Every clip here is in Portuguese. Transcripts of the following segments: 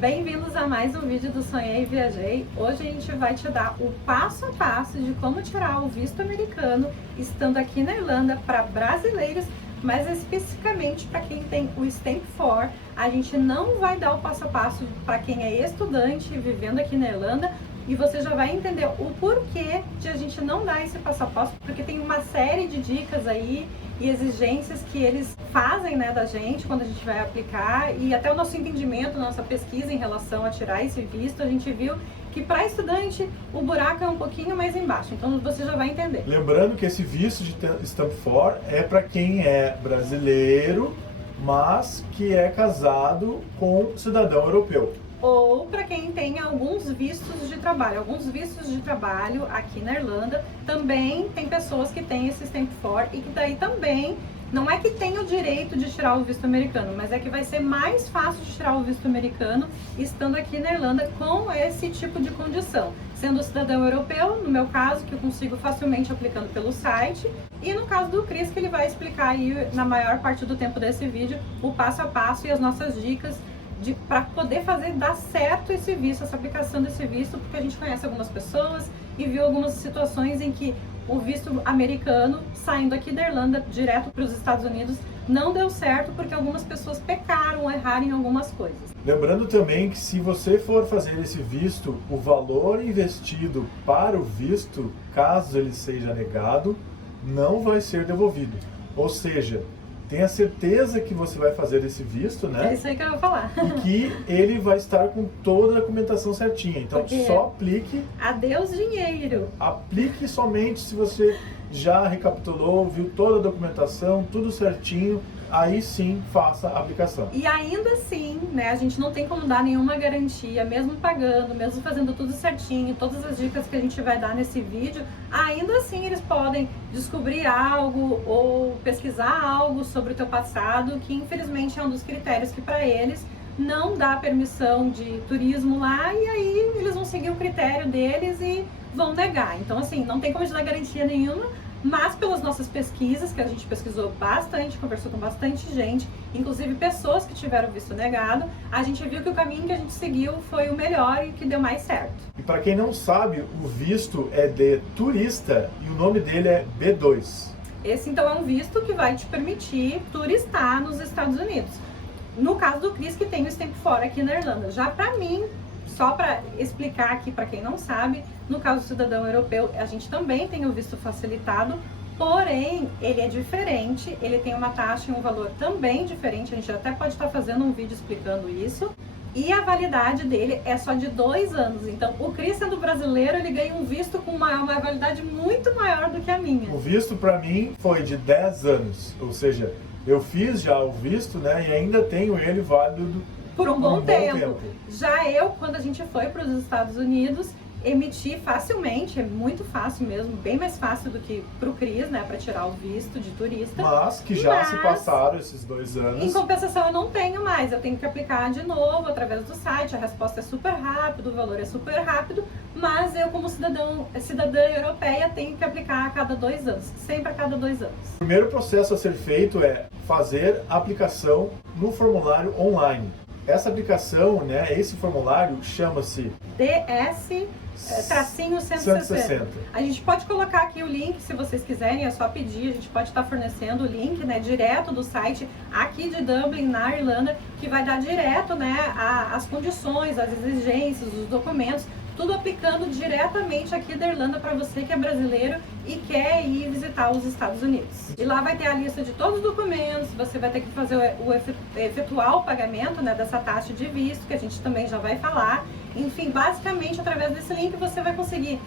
Bem-vindos a mais um vídeo do Sonhei e Viajei. Hoje a gente vai te dar o passo a passo de como tirar o visto americano estando aqui na Irlanda para brasileiros, mas especificamente para quem tem o Stamp 4. A gente não vai dar o passo a passo para quem é estudante vivendo aqui na Irlanda, e você já vai entender o porquê de a gente não dar esse passo a passo, porque tem uma série de dicas aí e exigências que eles fazem, né, da gente quando a gente vai aplicar, e até o nosso entendimento, nossa pesquisa em relação a tirar esse visto, a gente viu que para estudante o buraco é um pouquinho mais embaixo, então você já vai entender. Lembrando que esse visto de Stamp 4 é para quem é brasileiro, mas que é casado com cidadão europeu. Ou para quem tem alguns vistos de trabalho. Alguns vistos de trabalho aqui na Irlanda também tem pessoas que têm esse Stamp 4 e que daí também não é que tem o direito de tirar o visto americano, mas é que vai ser mais fácil de tirar o visto americano estando aqui na Irlanda com esse tipo de condição. Sendo cidadão europeu, no meu caso, que eu consigo facilmente aplicando pelo site, e no caso do Chris, que ele vai explicar aí na maior parte do tempo desse vídeo o passo a passo e as nossas dicas para poder fazer dar certo esse visto, essa aplicação desse visto, porque a gente conhece algumas pessoas e viu algumas situações em que o visto americano, saindo aqui da Irlanda direto para os Estados Unidos, não deu certo porque algumas pessoas pecaram ou erraram em algumas coisas. Lembrando também que se você for fazer esse visto, o valor investido para o visto, caso ele seja negado, não vai ser devolvido. Ou seja, tenha certeza que você vai fazer esse visto, né? É isso aí que eu vou falar. E que ele vai estar com toda a documentação certinha. Então, Porque só aplique. Adeus dinheiro. Aplique somente se você já recapitulou, viu toda a documentação, tudo certinho. Aí sim, faça a aplicação. E ainda assim, né, a gente não tem como dar nenhuma garantia, mesmo pagando, mesmo fazendo tudo certinho, todas as dicas que a gente vai dar nesse vídeo, ainda assim eles podem descobrir algo ou pesquisar algo sobre o teu passado, que infelizmente é um dos critérios que para eles não dá permissão de turismo lá, e aí eles vão seguir o critério deles e vão negar. Então assim, não tem como a gente dar garantia nenhuma, mas pelas nossas pesquisas, que a gente pesquisou bastante, conversou com bastante gente, inclusive pessoas que tiveram visto negado, a gente viu que o caminho que a gente seguiu foi o melhor e que deu mais certo. E para quem não sabe, o visto é de turista e o nome dele é B2. Esse então é um visto que vai te permitir turistar nos Estados Unidos. No caso do Chris, que tem o Stamp 4 aqui na Irlanda. Já para mim, só para explicar aqui para quem não sabe, no caso do cidadão europeu, a gente também tem o visto facilitado, porém ele é diferente, ele tem uma taxa e um valor também diferente, a gente até pode estar fazendo um vídeo explicando isso, e a validade dele é só de 2 anos. Então o Chris, sendo brasileiro, ele ganha um visto com uma validade muito maior do que a minha. O visto para mim foi de 10 anos, ou seja, eu fiz já o visto, né, e ainda tenho ele válido por um bom tempo. Já eu, quando a gente foi para os Estados Unidos, emiti facilmente, é muito fácil mesmo, bem mais fácil do que para o Cris, né, para tirar o visto de turista. Mas que já se passaram esses 2 anos. Em compensação, eu não tenho mais, eu tenho que aplicar de novo através do site, a resposta é super rápida, o valor é super rápido, mas eu, como cidadã europeia, tenho que aplicar a cada 2 anos, sempre a cada 2 anos. O primeiro processo a ser feito é fazer a aplicação no formulário online. Essa aplicação, né, esse formulário chama-se DS-160. A gente pode colocar aqui o link, se vocês quiserem, é só pedir, a gente pode estar fornecendo o link, né, direto do site aqui de Dublin, na Irlanda, que vai dar direto, né, as condições, as exigências, os documentos, tudo aplicando diretamente aqui da Irlanda para você que é brasileiro e quer ir visitar os Estados Unidos. E lá vai ter a lista de todos os documentos, você vai ter que fazer efetuar o pagamento, né, dessa taxa de visto, que a gente também já vai falar. Enfim, basicamente, através desse link você vai conseguir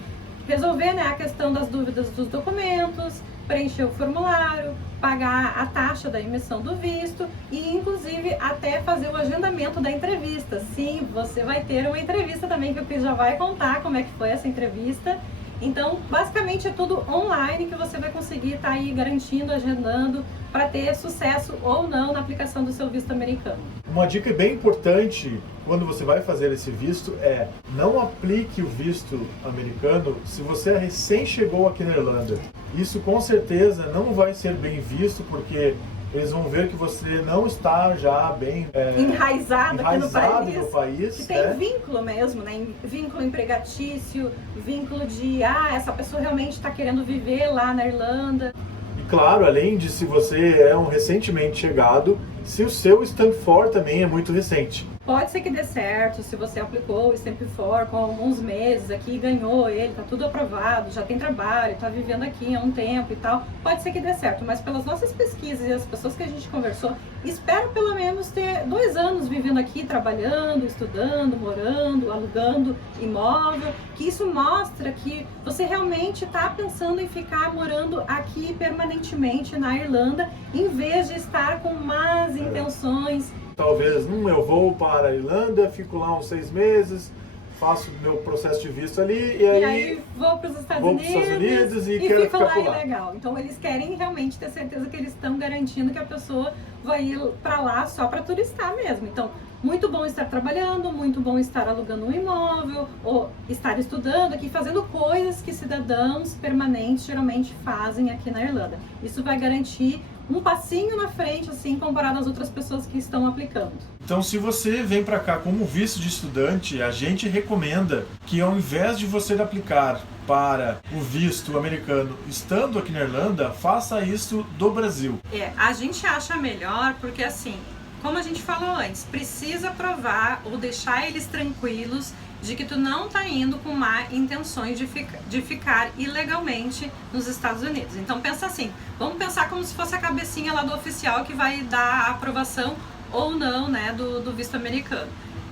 resolver, né, a questão das dúvidas dos documentos, preencher o formulário, pagar a taxa da emissão do visto e, inclusive, até fazer o agendamento da entrevista. Sim, você vai ter uma entrevista também, que o Cris já vai contar como é que foi essa entrevista. Então, basicamente, é tudo online que você vai conseguir estar aí garantindo, agendando, para ter sucesso ou não na aplicação do seu visto americano. Uma dica bem importante quando você vai fazer esse visto é: não aplique o visto americano se você recém chegou aqui na Irlanda. Isso com certeza não vai ser bem visto, porque eles vão ver que você não está já bem enraizado aqui no país, que tem vínculo mesmo, né? Vínculo empregatício, vínculo de, essa pessoa realmente está querendo viver lá na Irlanda. E claro, além de se você é um recentemente chegado, se o seu Stamp 4 também é muito recente. Pode ser que dê certo, se você aplicou o Stamp 4 com alguns meses aqui e ganhou ele, tá tudo aprovado, já tem trabalho, tá vivendo aqui há um tempo e tal, pode ser que dê certo, mas pelas nossas pesquisas e as pessoas que a gente conversou, espero pelo menos ter 2 anos vivendo aqui, trabalhando, estudando, morando, alugando imóvel, que isso mostra que você realmente está pensando em ficar morando aqui permanentemente na Irlanda, em vez de estar com más intenções. Talvez, eu vou para a Irlanda, fico lá uns 6 meses, faço meu processo de visto ali e aí vou para os Estados Unidos e quero fico ficar lá por lá. Legal. Então eles querem realmente ter certeza que eles estão garantindo que a pessoa vai ir para lá só para turistar mesmo. Então, muito bom estar trabalhando, muito bom estar alugando um imóvel, ou estar estudando aqui, fazendo coisas que cidadãos permanentes geralmente fazem aqui na Irlanda. Isso vai garantir um passinho na frente, assim, comparado às outras pessoas que estão aplicando. Então, se você vem para cá como visto de estudante, a gente recomenda que ao invés de você aplicar para o visto americano estando aqui na Irlanda, faça isso do Brasil. A gente acha melhor porque, assim, como a gente falou antes, precisa provar ou deixar eles tranquilos de que tu não tá indo com má intenções de ficar ilegalmente nos Estados Unidos. Então pensa assim, vamos pensar como se fosse a cabecinha lá do oficial que vai dar a aprovação ou não, né, do visto americano.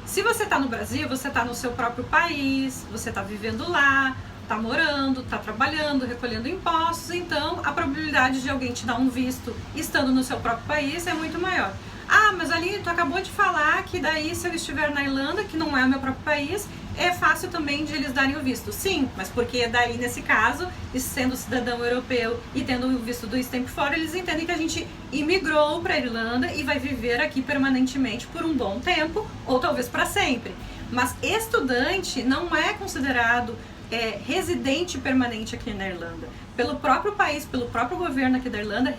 Se você tá no Brasil, você tá no seu próprio país, você tá vivendo lá, tá morando, tá trabalhando, recolhendo impostos, então a probabilidade de alguém te dar um visto estando no seu próprio país é muito maior. Mas ali tu acabou de falar que daí se eu estiver na Irlanda, que não é o meu próprio país, é fácil também de eles darem o visto. Sim, mas porque daí nesse caso, sendo cidadão europeu e tendo o visto do Stamp 4, eles entendem que a gente imigrou para a Irlanda e vai viver aqui permanentemente por um bom tempo, ou talvez para sempre. Mas estudante não é considerado residente permanente aqui na Irlanda. Pelo próprio país, pelo próprio governo aqui da Irlanda,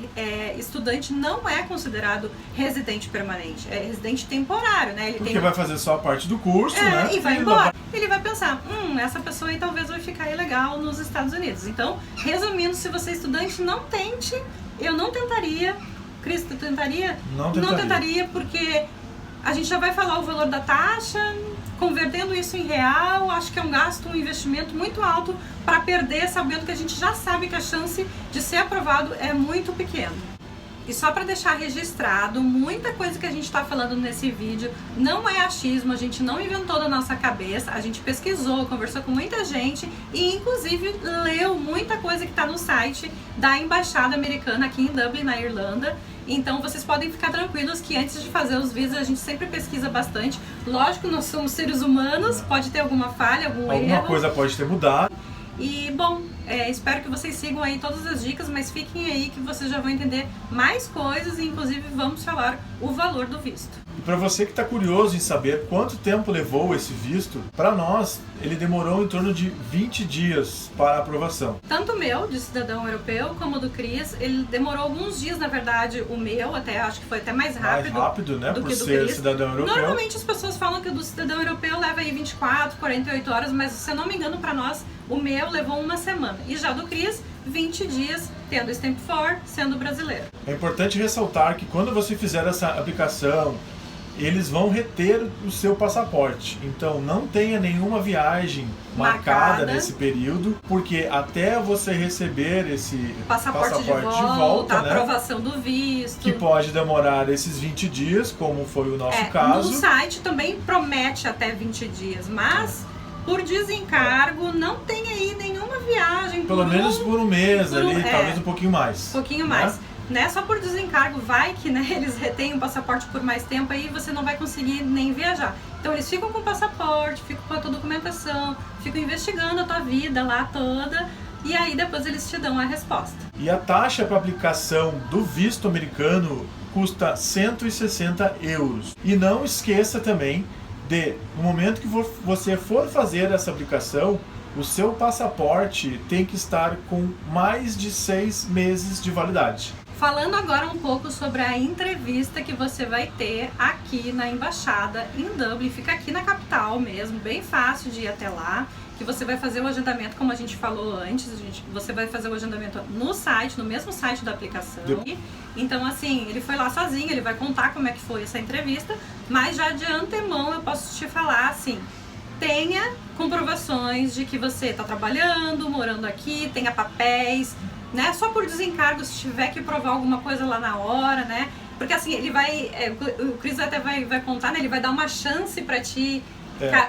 estudante não é considerado residente permanente, é residente temporário, né? Porque vai fazer só a parte do curso, né? E vai embora. Ele vai pensar, essa pessoa aí talvez vai ficar ilegal nos Estados Unidos. Então, resumindo, se você é estudante, não tente, eu não tentaria. Cristo, tentaria? Não tentaria, porque a gente já vai falar o valor da taxa. Convertendo isso em real, acho que é um gasto, um investimento muito alto para perder, sabendo que a gente já sabe que a chance de ser aprovado é muito pequena. E só para deixar registrado, muita coisa que a gente está falando nesse vídeo não é achismo, a gente não inventou da nossa cabeça, a gente pesquisou, conversou com muita gente e inclusive leu muita coisa que está no site da Embaixada Americana aqui em Dublin, na Irlanda. Então vocês podem ficar tranquilos que antes de fazer os vídeos a gente sempre pesquisa bastante. Lógico, nós somos seres humanos, pode ter alguma falha, algum erro. Alguma coisa pode ter mudado. E bom, espero que vocês sigam aí todas as dicas, mas fiquem aí que vocês já vão entender mais coisas e inclusive vamos falar o valor do visto. E para você que está curioso em saber quanto tempo levou esse visto, para nós ele demorou em torno de 20 dias para aprovação. Tanto o meu, de cidadão europeu, como o do Cris, ele demorou alguns dias, na verdade, o meu, acho que foi até mais rápido. Mais rápido, né, do por que do ser Cris. cidadão europeu. Normalmente as pessoas falam que o do cidadão europeu leva aí 24, 48 horas, mas se eu não me engano, para nós, o meu levou 1 semana. E já do Cris, 20 dias, tendo Stamp 4, sendo brasileiro. É importante ressaltar que quando você fizer essa aplicação, eles vão reter o seu passaporte. Então não tenha nenhuma viagem marcada nesse período, porque até você receber esse passaporte de volta, a aprovação do visto, que pode demorar esses 20 dias, como foi o nosso caso. No site também promete até 20 dias, mas por desencargo não tem aí nenhuma viagem. Pelo menos por um mês ali, talvez um pouquinho mais. Um pouquinho mais. Né? Só por desencargo, vai que eles retêm o passaporte por mais tempo, aí você não vai conseguir nem viajar. Então eles ficam com o passaporte, ficam com a tua documentação, ficam investigando a tua vida lá toda, e aí depois eles te dão a resposta. E a taxa para aplicação do visto americano custa 160 euros. E não esqueça também no momento que você for fazer essa aplicação, o seu passaporte tem que estar com mais de 6 meses de validade. Falando agora um pouco sobre a entrevista que você vai ter aqui na embaixada em Dublin, fica aqui na capital mesmo, bem fácil de ir até lá, que você vai fazer o agendamento, como a gente falou antes, você vai fazer o agendamento no site, no mesmo site da aplicação. Então, assim, ele foi lá sozinho, ele vai contar como é que foi essa entrevista, mas já de antemão eu posso te falar, assim, tenha comprovações de que você está trabalhando, morando aqui, tenha papéis, né? Só por desencargo, se tiver que provar alguma coisa lá na hora, né? Porque assim, ele vai, o Cris até vai contar, né? Ele vai dar uma chance pra ti,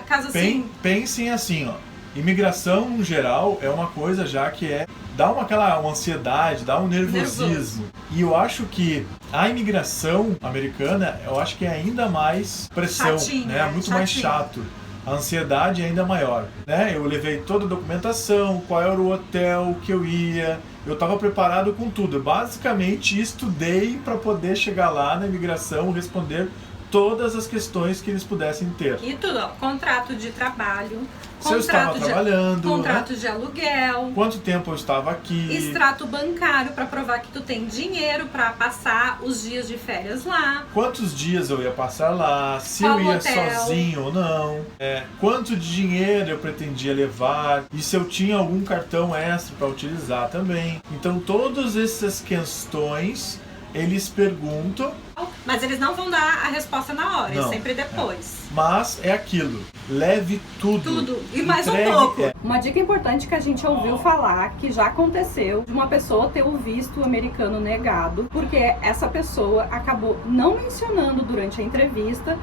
caso assim... Pensem assim, ó, imigração no geral é uma coisa já que dá uma ansiedade, dá um nervosismo. E eu acho que a imigração americana, eu acho que é ainda mais pressão, né? É muito mais chato. A ansiedade é ainda maior, né? Eu levei toda a documentação, qual era o hotel que eu ia, eu estava preparado com tudo. Basicamente, estudei para poder chegar lá na imigração, responder todas as questões que eles pudessem ter. E tudo, ó, contrato de trabalho, se eu estava trabalhando, contrato de aluguel, quanto tempo eu estava aqui, extrato bancário para provar que tu tem dinheiro para passar os dias de férias lá, quantos dias eu ia passar lá, se qual eu ia hotel, sozinho ou não, quanto de dinheiro eu pretendia levar e se eu tinha algum cartão extra para utilizar também. Então todas essas questões eles perguntam, mas eles não vão dar a resposta na hora, é sempre depois. Mas é aquilo, leve tudo. Tudo, e mais um pouco. Uma dica importante que a gente ouviu falar, que já aconteceu, de uma pessoa ter o visto americano negado, porque essa pessoa acabou não mencionando durante a entrevista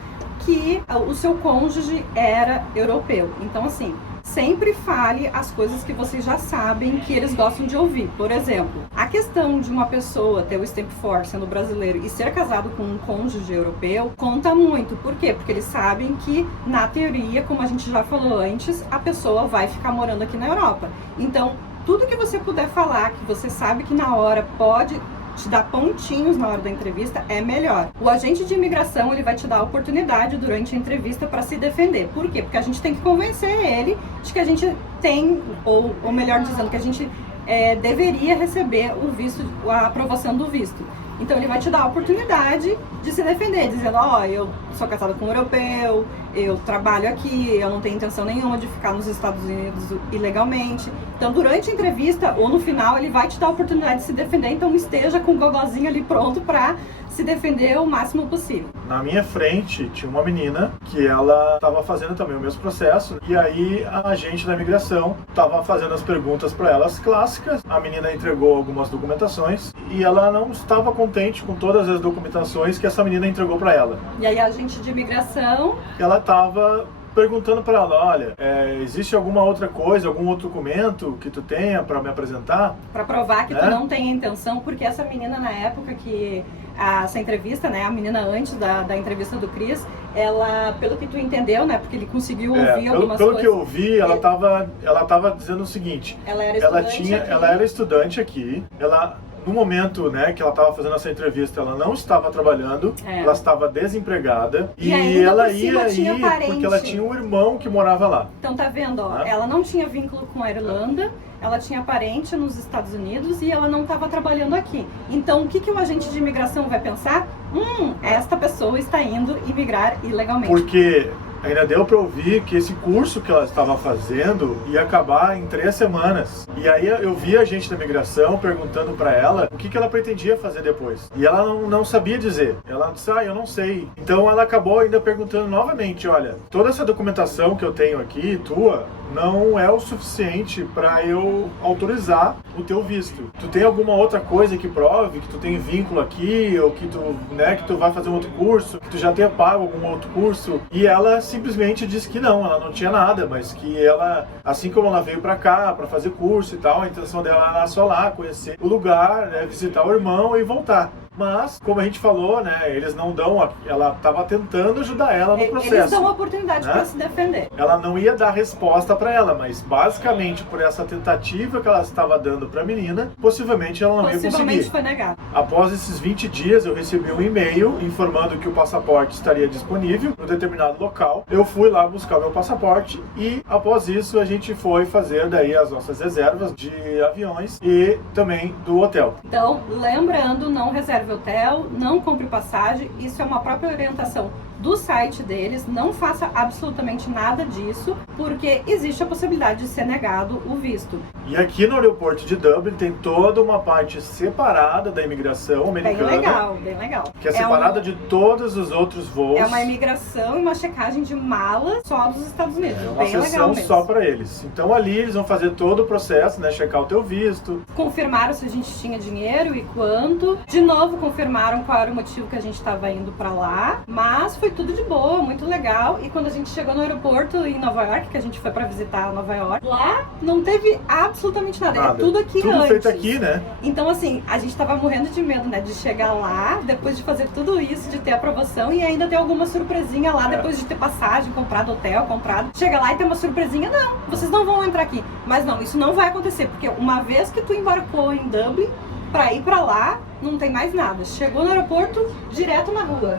que o seu cônjuge era europeu. Então, assim, sempre fale as coisas que vocês já sabem que eles gostam de ouvir. Por exemplo, a questão de uma pessoa ter o Stamp 4 sendo brasileiro e ser casado com um cônjuge europeu conta muito. Por quê? Porque eles sabem que, na teoria, como a gente já falou antes, a pessoa vai ficar morando aqui na Europa. Então, tudo que você puder falar, que você sabe que na hora pode te dar pontinhos na hora da entrevista, é melhor. O agente de imigração, ele vai te dar a oportunidade durante a entrevista para se defender. Por quê? Porque a gente tem que convencer ele de que a gente tem, ou melhor dizendo, que a gente deveria receber o visto, a aprovação do visto. Então ele vai te dar a oportunidade de se defender, dizendo, eu sou casada com um europeu, eu trabalho aqui, eu não tenho intenção nenhuma de ficar nos Estados Unidos ilegalmente. Então durante a entrevista ou no final ele vai te dar a oportunidade de se defender, então esteja com o gogozinho ali pronto para se defender o máximo possível. Na minha frente tinha uma menina que ela estava fazendo também o mesmo processo e aí a agente da imigração estava fazendo as perguntas para elas clássicas. A menina entregou algumas documentações e ela não estava contente com todas as documentações que essa menina entregou para ela. E aí a agente de imigração, ela estava perguntando para ela, olha, existe alguma outra coisa, algum outro documento que tu tenha para me apresentar? Para provar que tu não tem intenção, porque essa menina na época que essa entrevista, né, a menina antes da entrevista do Cris, ela, pelo que tu entendeu, né, porque ele conseguiu ouvir algumas coisas. Pelo que eu ouvi, ela tava dizendo o seguinte, ela era estudante aqui, no momento, né, que ela estava fazendo essa entrevista, ela não estava trabalhando, ela estava desempregada e ela ia ir porque ela tinha um irmão que morava lá. Então tá vendo, ela não tinha vínculo com a Irlanda, ela tinha parente nos Estados Unidos e ela não estava trabalhando aqui. Então o que o agente de imigração vai pensar? Esta pessoa está indo imigrar ilegalmente. Porque ainda deu para ouvir que esse curso que ela estava fazendo ia acabar em 3 semanas. E aí eu vi a gente da imigração perguntando para ela o que ela pretendia fazer depois. E ela não sabia dizer. Ela disse, eu não sei. Então ela acabou ainda perguntando novamente, olha, toda essa documentação que eu tenho aqui, tua, não é o suficiente para eu autorizar o teu visto. Tu tem alguma outra coisa que prove que tu tem vínculo aqui, ou que tu vai fazer um outro curso, que tu já tenha pago algum outro curso? E ela simplesmente disse que não, ela não tinha nada, mas que ela, assim como ela veio para cá para fazer curso e tal, a intenção dela era só lá, conhecer o lugar, visitar o irmão e voltar. Mas, como a gente falou, né, eles não dão, ela estava tentando ajudar ela no processo. Eles dão uma oportunidade, né, para se defender. Ela não ia dar resposta para ela, mas basicamente por essa tentativa que ela estava dando para a menina, possivelmente ela não ia conseguir. Possivelmente foi negado. Após esses 20 dias, eu recebi um e-mail informando que o passaporte estaria disponível no determinado local. Eu fui lá buscar o meu passaporte e, após isso, a gente foi fazer daí as nossas reservas de aviões e também do hotel. Então, lembrando, não reserve hotel, não compre passagem, isso é uma própria orientação do site deles, não faça absolutamente nada disso, porque existe a possibilidade de ser negado o visto. E aqui no aeroporto de Dublin tem toda uma parte separada da imigração americana. Bem legal, bem legal. Que é separada de todos os outros voos. É uma imigração e uma checagem de malas só dos Estados Unidos. É uma bem legal sessão mesmo. só para eles. Então ali eles vão fazer todo o processo, né? Checar o teu visto. Confirmaram se a gente tinha dinheiro e quanto. De novo, confirmaram qual era o motivo que a gente estava indo para lá. Mas foi tudo de boa, muito legal. E quando a gente chegou no aeroporto em Nova York, que a gente foi para visitar Nova York, lá não teve absolutamente nada. É tudo aqui tudo antes. feito aqui, né? Então, assim, a gente tava morrendo de medo, né? De chegar lá, depois de fazer tudo isso, de ter aprovação e ainda ter alguma surpresinha lá, depois de ter passagem, comprado hotel, comprado. Chega lá e tem uma surpresinha, não, vocês não vão entrar aqui. Mas não, isso não vai acontecer, porque uma vez que tu embarcou em Dublin, pra ir pra lá, não tem mais nada. Chegou no aeroporto, direto na rua.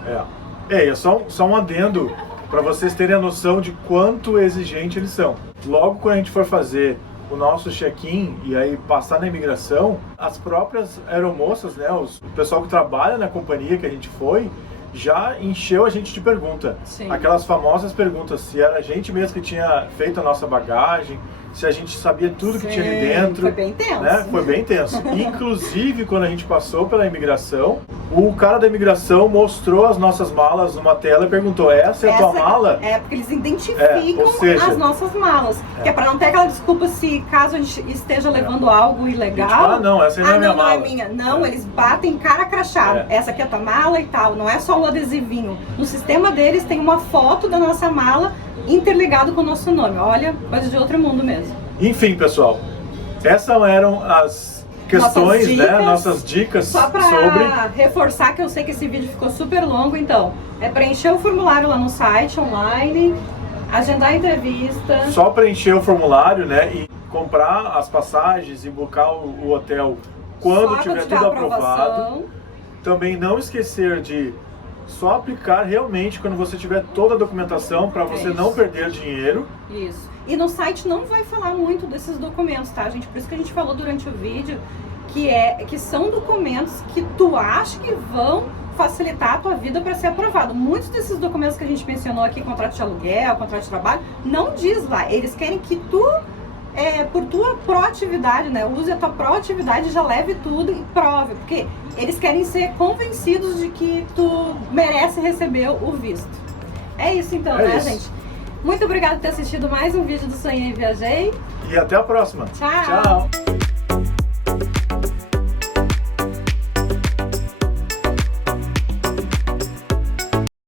É só um adendo para vocês terem a noção de quanto exigente eles são. Logo quando a gente for fazer o nosso check-in e aí passar na imigração, as próprias aeromoças, né, o pessoal que trabalha na companhia que a gente foi, já encheu a gente de pergunta. Sim. Aquelas famosas perguntas, se era a gente mesmo que tinha feito a nossa bagagem, se a gente sabia tudo que tinha ali dentro. Foi bem tenso. Né? Foi bem tenso. Inclusive, quando a gente passou pela imigração, o cara da imigração mostrou as nossas malas numa tela e perguntou, essa é a tua mala? É, porque eles identificam ou seja, as nossas malas. Que é pra não ter aquela desculpa se caso a gente esteja levando algo ilegal. Não, essa não é minha mala. Não é minha. Não, eles batem cara crachada. Essa aqui é a tua mala e tal. Não é só um adesivinho. No sistema deles tem uma foto da nossa mala interligado com o nosso nome. Olha, coisa de outro mundo mesmo. Enfim, pessoal, essas eram as questões, nossas dicas só pra reforçar que eu sei que esse vídeo ficou super longo, então, é preencher o formulário lá no site, online, agendar a entrevista. Só preencher o formulário, né, e comprar as passagens e buscar o hotel quando tiver tudo aprovado. Também não esquecer de só aplicar realmente quando você tiver toda a documentação para você não perder dinheiro. Isso. E no site não vai falar muito desses documentos, tá, gente? Por isso que a gente falou durante o vídeo que são documentos que tu acha que vão facilitar a tua vida para ser aprovado. Muitos desses documentos que a gente mencionou aqui, contrato de aluguel, contrato de trabalho, não diz lá. Eles querem que tu, por tua proatividade, né, use a tua proatividade, já leve tudo e prove, porque eles querem ser convencidos de que tu merece receber o visto. É isso então, né, gente? Muito obrigada por ter assistido mais um vídeo do Sonhei e Viajei. E até a próxima. Tchau.